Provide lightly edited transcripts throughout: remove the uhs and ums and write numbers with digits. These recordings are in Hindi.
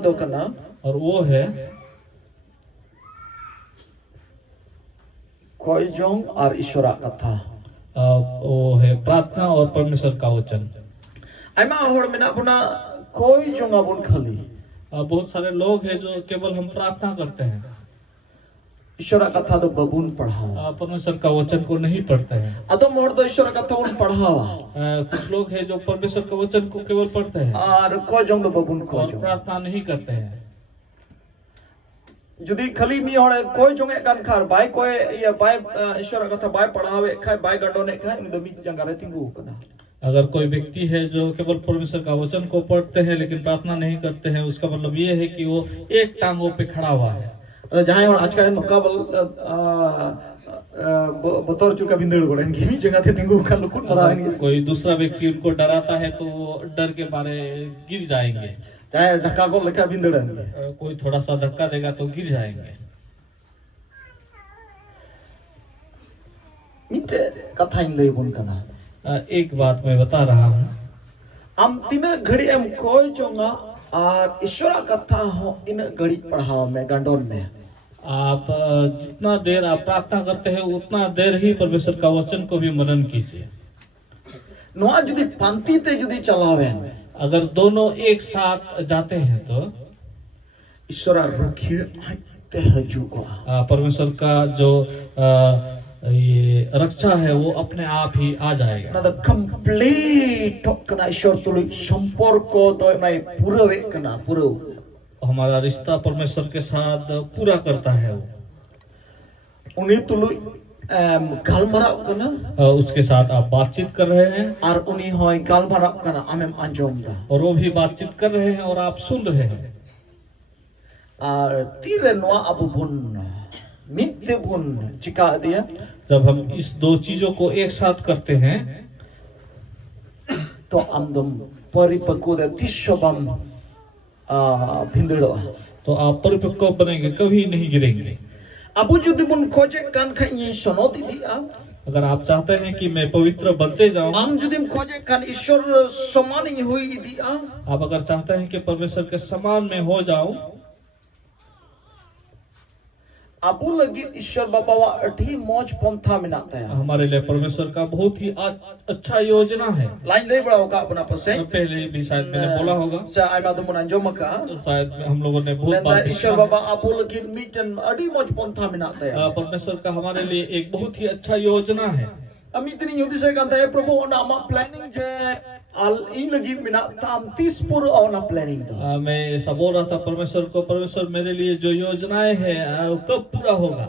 दो करना और वो है कोई जोंग और ईश्वरा कथा वो है प्रार्थना और परमेश्वर का वचन। आइमा होड़ में ना बुना कोई जोंग अबुन खाली बहुत सारे लोग हैं जो केवल हम प्रार्थना करते हैं, ईश्वरा कथा तो बबुन पढ़ावा परमेश्वर का वचन को नहीं पढ़ते हैं। अदम मोड़ तो ईश्वरा कथा उन पढ़ावा कुछ लोग हैं जो परमेश्वर का वचन को केवल पढ़ते हैं और कोई जोंग तो बबुन कोई और जोंग प्रार्थना नहीं करते हैं। जुदी खाली मी होड़ कोई जोंग कान खार बाय कोई या बाय ईश्वरा कथा बाय पढ़ावे खाय बाय गंडोने खाय उन तो मी जंगारे तिंगु कना। अगर कोई व्यक्ति है जो केवल परमेश्वर का वचन को पढ़ते हैं लेकिन प्रार्थना नहीं करते हैं, उसका मतलब ये है कि वो एक टांगों पे खड़ा हुआ है। जहाँ और आज का मुकाबल बतौर चुका बिंदड़ गोड़न की भी जगह थे तिंगु का लुकुट मरा नहीं। कोई दूसरा व्यक्ति उनको डराता है तो वो डर के मारे गिर जाएंगे। चाहे धक्का को लेकर बिंदड़न कोई थोड़ा सा धक्का देगा तो गिर जाएंगे। मिटे कथा इन ले बुन करना। एक बात मैं बता रहा हूँ, हम तीन घड़ी हम कोई जोंगा और ईश्वरा कथा हो इन घड़ी पढ़ाओ में गंडोन में आप जितना देर आप प्रार्थना करते हैं उतना देर ही परमेश्वर का वचन को भी मनन कीजिए। नोआ जुदी पंक्ति ते जुदी चलावे अगर दोनों एक साथ जाते हैं तो ईश्वरा रुखिए आते हजुआ परमेश्वर का जो ये रक्षा है वो अपने आप ही आ जाएगा। ना द कंप्लीट कना ईश्वर तुलु संपर्क तो नहीं पूरा वे कना पूरा हमारा रिश्ता परमेश्वर के साथ पूरा करता है। वो उन्हीं तुलु गालमरा कना उसके साथ आप बातचीत कर रहे हैं और उन्हीं होय गालमरा कना आमेम अंजोमदा और वो भी बातचीत कर रहे हैं और आप सुन रहे हैं। और तीरे नोआ अबु बुन मित्य बुन चिका दिया जब हम इस दो चीजों को एक साथ करते हैं तो आमदम परिपक्व तिशोबम भिंदड़ो तो आप परिपक्व बनेंगे, कभी नहीं गिरेंगे। अबु जुदी बुन खोजे कान खाई सुनो दीदी अगर आप चाहते हैं कि मैं पवित्र बनते जाऊं, हम जुदी खोजे कान ईश्वर समान ही हुई दी आप अगर चाहते हैं कि परमेश्वर के समान में हो जाऊं, अबू लगी ईश्वर बाबा वा अठी मौज पंथा में नाता है। हमारे लिए परमेश्वर का बहुत ही अच्छा योजना है। लाइन ले बड़ा होगा अपना पसे पहले भी शायद मैंने बोला होगा, से आई मादु मुना जो मका शायद हम लोगों ने बहुत बार ईश्वर बाबा अबू लगी मीटन अडी मौज पंथा में नाता है। परमेश्वर का हमारे लिए एक बहुत ही अच्छा योजना है। अमी इतनी युद्ध से कहता है प्रभु और नामा प्लानिंग जे आल इन लगी मिना ताम 30 पूरा और ना प्लानिंग तो मैं ऐसा बोल रहा था परमेश्वर को, परमेश्वर मेरे लिए जो योजनाएं हैं कब पूरा होगा।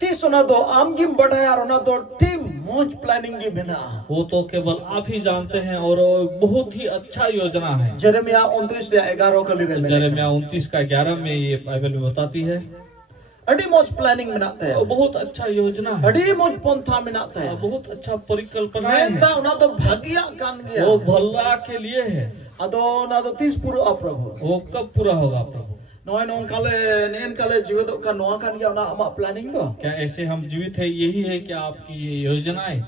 30 ना तो आम गिम बढ़ाया और ना तो टीम मौज प्लानिंग की बिना वो तो केवल आप ही जानते हैं और बहुत ही अच्छा योजना है। यिर्मयाह 29 से 11 का लिखे में यिर्मयाह 29 का 11 में ये बाइबल में बताती है। अडी मौज प्लानिंग में नाता है, बहुत अच्छा योजना है, अडी मौज पंथा में नाता है, बहुत अच्छा परिकल्पना है। ना तो भाग्या कान गया वो भला के लिए है। अदो ना तो 30 पूरा प्रभु वो कब पूरा होगा प्रभु? नोय नों काले नेन काले जीवित का नोआ कान गया ना अमा प्लानिंग दो क्या ऐसे हम जीवित है? यही है क्या आपकी ये योजनाएं?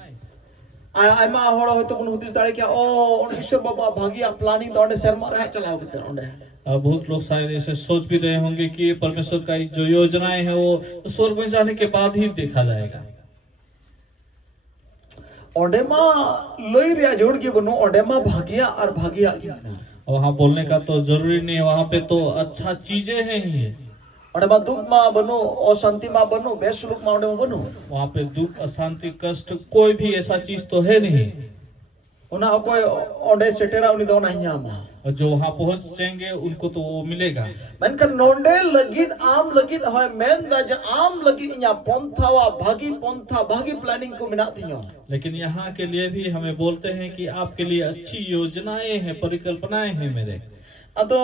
आई मा होड़ा हो तो बुन हुदिस दाड़े क्या ओ ईश्वर बाबा भाग्या प्लानिंग तो ओंडे शर्मा रहा चलाओ कितने ओंडे। बहुत लोग शायद ऐसे सोच भी रहे होंगे कि परमेश्वर का जो योजनाएं हैं वो स्वर्ग में जाने के बाद ही देखा जाएगा। ओंडे मा लोई रिया जोड़ के बनो ओंडे मा भाग्या और भाग्या की ना वहाँ बोलने का तो जरूरी नहीं है, वहाँ पे तो अच्छा चीजें हैं ही। ओंडे मा दुख मा बनो अशांति मा बनो बेसुलुक मा ओंडे मा बनो वहाँ पे दुख अशांति कष्ट कोई भी ऐसा चीज तो है नहीं। उना कोई ओंडे सेटेरा उनी दो नहीं आमा और जो वहाँ पहुंचेंगे उनको तो वो मिलेगा। मन का नोंडे लगिन आम लगिन होय मेन दा ज आम लगी इया पंथा वा भागी प्लानिंग को मिनातियो। लेकिन यहाँ के लिए भी हमें बोलते हैं कि आपके लिए अच्छी योजनाएं हैं, परिकल्पनाएं हैं मेरे। अतो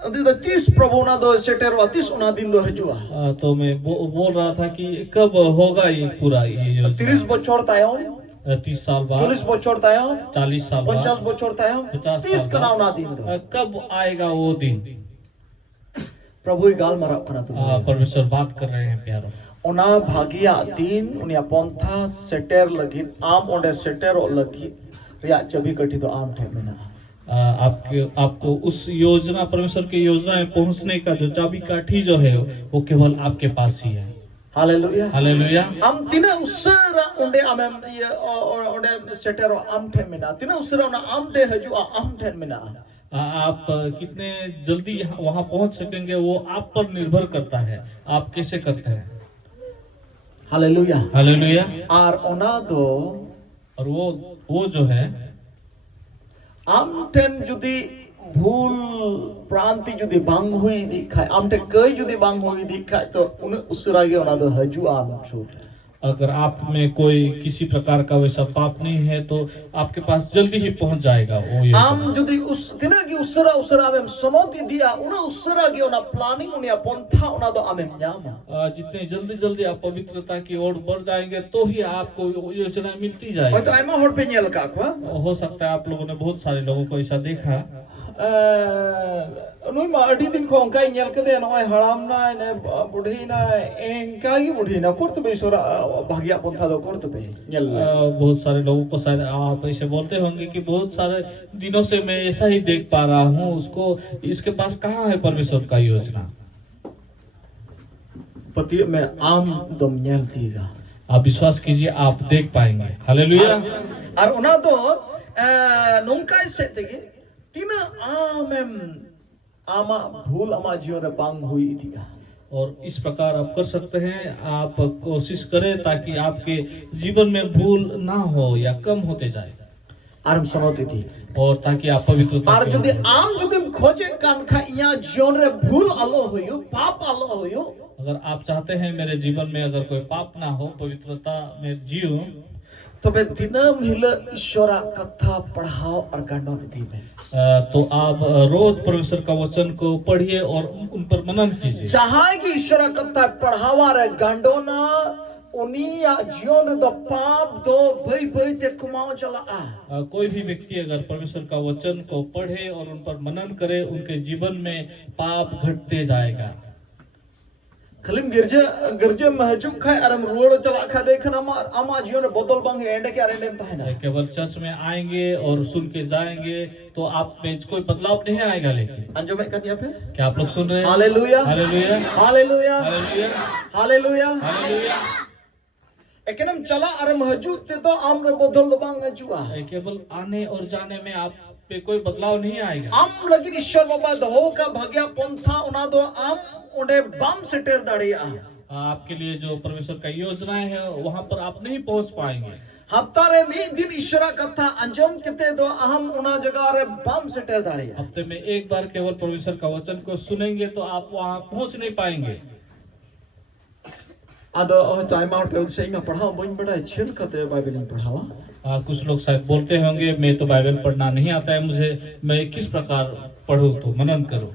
अदी द 30 प्रभु ना दो सेटर वा 30 उना दिन दो हजुआ तो मैं बोल रहा था कि कब होगा ये पूरा ये योजना? 30 बछोड़ तायो 30 साल बाद, 40 बछोड़ तायो 40 साल बाद, 50 बछोड़ तायो 30 कनाव ना दिन दो कब आएगा वो दिन? प्रभु गाल मरा कना तो परमेश्वर बात कर रहे हैं प्यारो। उना भागिया दिन उनिया पंथा सेटर लगी आम ओंडे सेटर ओ लगी रिया चबी कठी तो आम ठे मिना आपको उस योजना, परमेश्वर की योजना में पहुंचने का जो चाबी काठी जो है वो केवल आपके पास ही है। Hallelujah. Hallelujah. Am tina usara unde amem ye onde setero am ten mina. Tina usara ona am de haju am ten mina. आप कितने जल्दी वहां पहुंच सकेंगे वो आप पर निर्भर करता है, आप कैसे करते हैं। Hallelujah. Hallelujah. Ar ona do और वो जो है am ten judi भूल प्रांति जुदी बांग हुई दिखाए आमटे कई जुदी बांग हुई दिखाए तो उन्हें उसरा के उना दो हजू आम छूट। अगर आप में कोई किसी प्रकार का वैसा पाप नहीं है तो आपके पास जल्दी ही पहुंच जाएगा वो ये। आम जुदी उस दिना की उसरा में समोती दिया उन्हें उसरा के उना प्लानिंग उन्हें पंथा उना दो आमें न्यामा। जितने जल्दी आप पवित्रता की ओर बढ़ जाएंगे तो ही आपको योजना मिलती जाएगी। तो आइमा होड़ पे न्यल का क्या? हो सकता है आप लोगों ने बहुत सारे लोगों को ऐसा देखा। नुई मार्डी दिन को अंका न्यल के दे नॉय हराम ना ने बुढ़ी ना एंका ही बुढ़ी ना कुर्त बेसोरा भाग्या पंथा दो कुर्त पे न्यल। बहुत सारे लोगों को शायद आप ऐसे बोलते होंगे कि बहुत सारे दिनों से मैं ऐसा ही देख पा रहा हूँ, उसको इसके पास कहाँ है परमेश्वर का योजना। पति में आम दम न्यल तीगा। आप विश्वास कीजिए आप देख पाएंगे। हालेलुया। और उना तो नुंका से तेगे तीन आमें आमा भूल आमा जीवन रे बांग हुई थीगा। और इस प्रकार आप कर सकते हैं, आप कोशिश करें ताकि आपके जीवन में भूल ना हो या कम होते जाए। आरम सुनोती थी और ताकि आप पवित्रता और जुदी आम जुदी खोजे कान खा या जीवन रे भूल आलो होयो पाप आलो होयो। अगर आप चाहते हैं मेरे जीवन में अगर कोई पाप ना हो, पवित्रता में जीऊं, तो बे दिनम हिला ईश्वरा कथा पढ़ाओ और गांडो निधि में। तो आप रोज परमेश्वर का वचन को पढ़िए और उन पर मनन कीजिए। चाहे कि ईश्वरा कथा पढ़ावा रे गांडो ना उनिया जीवन रे दो पाप दो भई भई ते कुमाओ चला आ। कोई भी व्यक्ति अगर परमेश्वर का वचन को पढ़े और उन पर मनन करे, उनके जीवन में पाप घटते जाएगा। खलिम गिरजे महजूक खाए आरम रोड चला खा देखन आमा जीवन रे बदल बांग एंडे के आरेंडे में है ना। केवल चर्च में आएंगे और सुन के जाएंगे तो आप में कोई बदलाव नहीं आएगा। लेकिन अंजो में कनिया पे क्या आप लोग सुन रहे हैं? Hallelujah hallelujah hallelujah hallelujah hallelujah hallelujah. एकनम चला आरम महजूक ते तो आम रे बदल बांग जुआ। केवल आने और जाने में आप पे कोई बदलाव नहीं आएगा। आम लगी ईश्वर बाबा दहो का भाग्या पंथा उना दो आम उन्हें बम सेटेर दाड़िया। आपके लिए जो परमेश्वर का योजनाएं है वहां पर आप नहीं पहुंच पाएंगे। हफ्ता रे मी दिन ईश्वरा कथा अंजम किते दो अहम उना जगह रे बम सेटेर दाड़िया। हफ्ते में एक बार केवल परमेश्वर का वचन को सुनेंगे तो आप वहां पहुंच नहीं पाएंगे। आदो टाइम आउट पे सही में पढ़ाओ बन बड़ा छिल कते बाइबल नहीं पढ़ावा। कुछ लोग शायद बोलते होंगे मैं तो बाइबल पढ़ना नहीं आता है मुझे, मैं किस प्रकार पढ़ूं तो मनन करूं।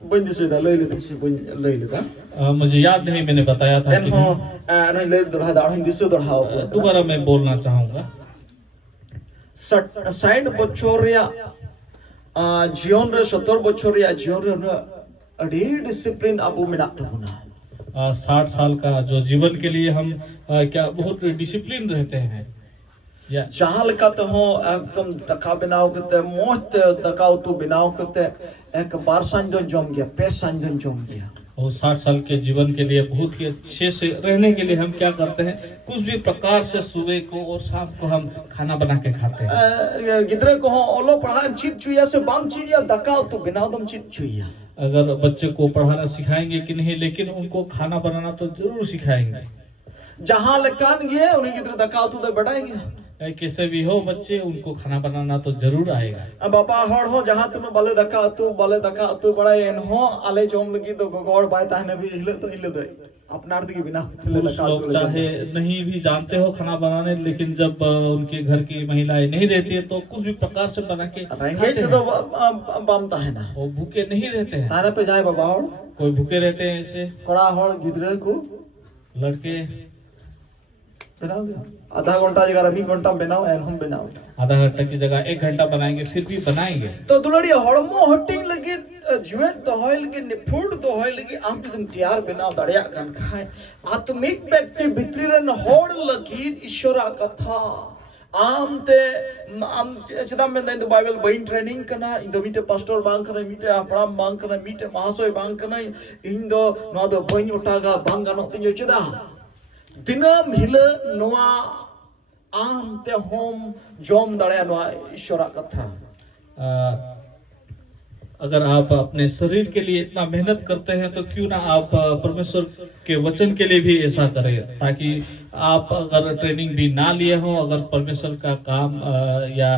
बंदी से ले लेते से बन ले लेता। मुझे याद नहीं, मैंने बताया था कि नहीं ले दोड़ा दाढ़ हिंदी से दोड़ाओ। दोबारा मैं बोलना चाहूंगा। 60 बच्चों रिया जीवन रे 70 बच्चों रिया जीवन रे अड़ी डिसिप्लिन अबू मिना तबुना। 60 साल का जो जीवन के लिए हम क्या बहुत डिसिप्लिन रहते हैं। या जहां का तो हो एकदम दका बनाओ करते मोहत दकाओ तो बनाओ करते एक बार संजन जम गया पे संजन जम गया। और 60 साल के जीवन के लिए बहुत ही अच्छे से रहने के लिए हम क्या करते हैं, कुछ भी प्रकार से सुबह को और शाम को हम खाना बना के खाते हैं। गिदरे को हो ओलो पढ़ाए चीज चुया से बम चीज या दकाओ तो बनाओ दम चीज चुया। अगर बच्चे को पढ़ाना सिखाएंगे कि नहीं, लेकिन उनको खाना बनाना तो जरूर सिखाएंगे। जहां लकान गए उन्हीं गिदरे दकाओ तो बढ़ाएंगे। कैसे भी हो बच्चे, उनको खाना बनाना तो जरूर आएगा। बाबा हड़ हो जहां तुम बाले दका तू बड़ा एन हो आले जोम लगी तो गोगोड़ बाय ताहने भी हिले तो दे अपना अर्थ की बिना कुछ लोग चाहे नहीं भी जानते हो खाना बनाने, लेकिन जब उनके घर की महिलाएं नहीं रहती है तो कुछ भी प्रकार से बना के तो बमता है ना। वो भूखे नहीं रहते हैं। तारे पे जाए बाबा हड़ कोई भूखे रहते हैं ऐसे कड़ा हड़ गिदरे को लड़के आधा घंटा जगह 2 घंटा बनाओ एन हम बनाओ। आधा घंटा की जगह 1 घंटा बनाएंगे, फिर भी बनाएंगे। तो दुलड़ी हड़मो हटिंग लगे जीवन तो होय लगे निफुड़ तो होय लगे आम तुम तैयार बनाओ दड़िया कन खाए। आत्मिक व्यक्ति भितरी रन होड़ लगी ईश्वरा कथा आमते आम चेदा में इन बाइबल बाइन ट्रेनिंग करना इन दो मीटे पास्टर बांग करना मीटे अपराम बांग करना मीटे महासोय बांग करना इन दो नवा दो बाइन उठागा बांग गानो तीन चेदा दिनम हिले नवा आमते होम जोम दड़े नवा ईश्वरा कथा अगर आप अपने शरीर के लिए इतना मेहनत करते हैं तो क्यों ना आप परमेश्वर के वचन के लिए भी ऐसा करें, ताकि आप अगर ट्रेनिंग भी ना लिए हो, अगर परमेश्वर का काम या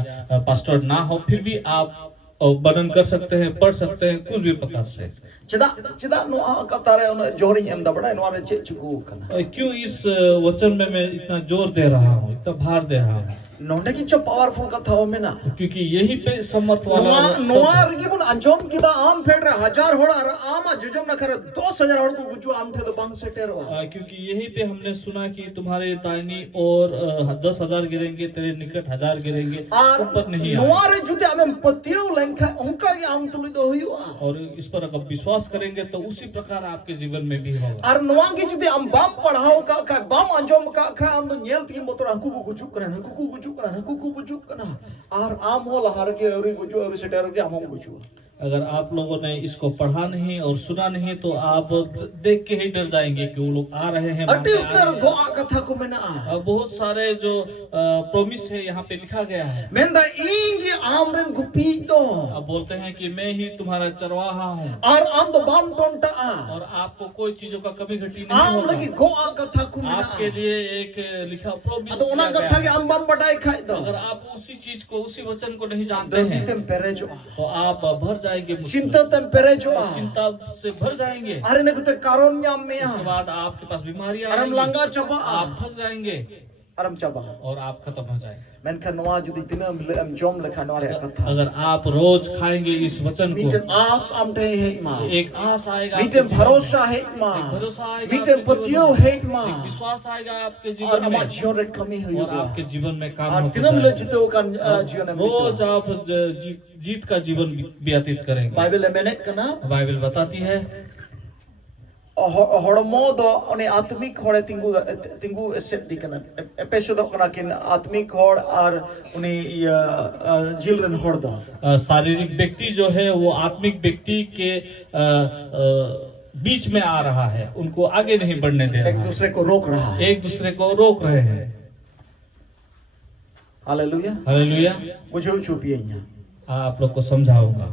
पास्टर ना हो, फिर भी आप वर्णन कर सकते हैं, पढ़ सकते हैं कुछ भी प्रकार से। चेदा नवा कथा रे उन जोरिंग एम दा बड़ा नवा रे चे चुकू कना क्यों इस वचन में मैं इतना जोर दे रहा हूँ, इतना भार दे रहा हूँ? नोंडे की जो पावरफुल कथा हो में ना, क्योंकि यही पे सम्मत वाला नवा रगी बुन अंजोम की दा आम फेड रे 1000 होड़ा आम जुजम ना करे 2000 होड़ को गुजु आम थे तो बांग से टेरवा। क्योंकि यही पे हमने सुना कि तुम्हारे दाहिनी और 10,000 गिरेंगे, तेरे निकट 1000 गिरेंगे, ऊपर नहीं आएंगे। नवा रे जुते आमे पतियो लंखा उनका की आम तुली दो हुआ, और इस पर अगर विश्वास करेंगे तो उसी प्रकार आपके जीवन में भी होगा। और नवा की जुते हम बाम पढ़ाओ का बाम अंजोम का हम तो नेल ती मोतर अंकु को गुजु करना कुकु गुजु करना कुकु गुजु करना और आम हो लहर के और गुजु और से टेर के हम गुजु। अगर आप लोगों ने इसको पढ़ा नहीं और सुना नहीं तो आप देख के ही डर जाएंगे कि वो लोग आ रहे हैं। अति उत्तर गोआ कथा को में ना बहुत सारे जो प्रॉमिस है यहाँ पे लिखा गया है। मेंदा इंगी आमरन गुपी तो अब बोलते हैं कि मैं ही तुम्हारा चरवाहा हूँ और आम तो बाम टोंटा और आपको कोई चीजों का कमी घटी नहीं आम होगा। लगी गोआ कथा को में आपके लिए एक लिखा प्रॉमिस तो उना कथा के आम बाम पटाई खाई दो। अगर आप उसी चीज को, उसी वचन को नहीं जानते दंदी हैं तेम पेरे जो तो आप भर जाएंगे मुश्किल चिंता तेम पेरे जो चिंता से भर जाएंगे। अरे ने कते कारण न्याम में उसके बाद आपके पास बीमारियां अरम आएंगी, लंगा चबा आप थक जाएंगे अरम चबा और आप खत्म हो जाएंगे। मेनखा नवा जुदी तिनम लेम जोम लेखा नवा रे कथा अगर आप रोज खाएंगे इस वचन मीटन को, आस आमटे है मा एक आस आएगा, मीटन आपके जीवन में। भरोसा है मा एक भरोसा आएगा, मीटन आपके जीवन पतियो में। है मा एक विश्वास आएगा आपके और जीवन अमा में जीवन रे कमी हुई और आपके जीवन में काम और होता तिनम ले जाएगा। जितो kan जीवन में रोज आप जीत का जीवन व्यतीत करेंगे। बाइबल में ने कना बाइबल बताती है हड़मो दो उन्हें आत्मिक होड़े तिंगु सेट दिकना एपेसो दो कना किन आत्मिक होड़ और उन्हें जिलरन होड़ दो शारीरिक व्यक्ति जो है वो आत्मिक व्यक्ति के बीच में आ रहा है, उनको आगे नहीं बढ़ने दे रहा एक है, दूसरे को रोक रहा है। एक दूसरे को रोक रहे हैं। Hallelujah hallelujah. मुझे चुपिए यहाँ आप लोग को समझाऊंगा।